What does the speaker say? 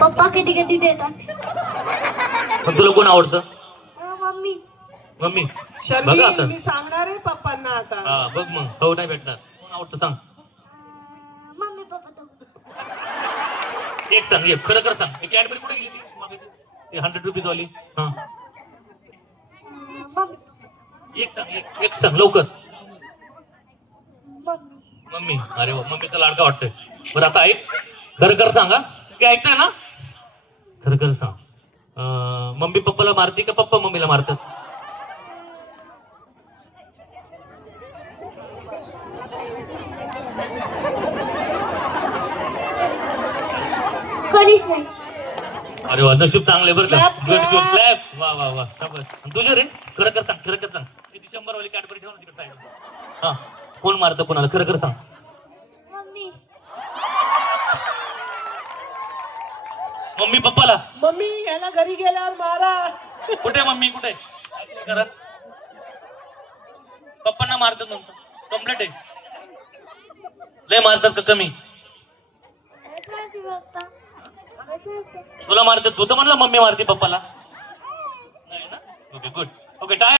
पप्पा कधी कधी देतात. पण तुला कोण आवडतं? मम्मी. मम्मी. शर्मी बघा आता. मी सांगणार आहे पप्पांना आता. हा बघ मग हो नाही भेटणार. कोण आवडतं सांग. मम्मी पप्पा तो. एक सांग एक खरं खरं सांग. एक कॅडबरी कुठे गेली ती मागे ती 100 रुपीज वाली. हा मम्मी. एक सांग एक सांग लवकर. मम्मी. मम्मी. अरे वा मम्मीचा लाडका वाटतंय. बरं आता ऐक खरं खरं सांगा. ते ऐकताय ना? खरं खरं सांग. मम्मी पप्पाला मारते का पप्पा मम्मीला मारतात? कोणीच नाही. अरे वा नशीब चांगले बरं का. Clap, good good clap. Clap. वा वा वा शाबास. आणि तुझे रे खरं खरं सांग खरं खरं सांग. किती 100 वाली कॅडबरी ठेव ना तिकडे साईड. हा कोण मारतं कोणाला खरं खरं सांग. मम्मी. मम्मी पप्पाला. मम्मी याला घरी गेल्यावर मारा. कुठे मम्मी कुठे घरात? पप्पांना मारतात म्हणतो. कंप्लेंट आहे. लय मारतात का कमी? पप्पा. तुला मारतात तू तर म्हणला मम्मी मारते पप्पाला नाही ना. Okay good. Okay tie.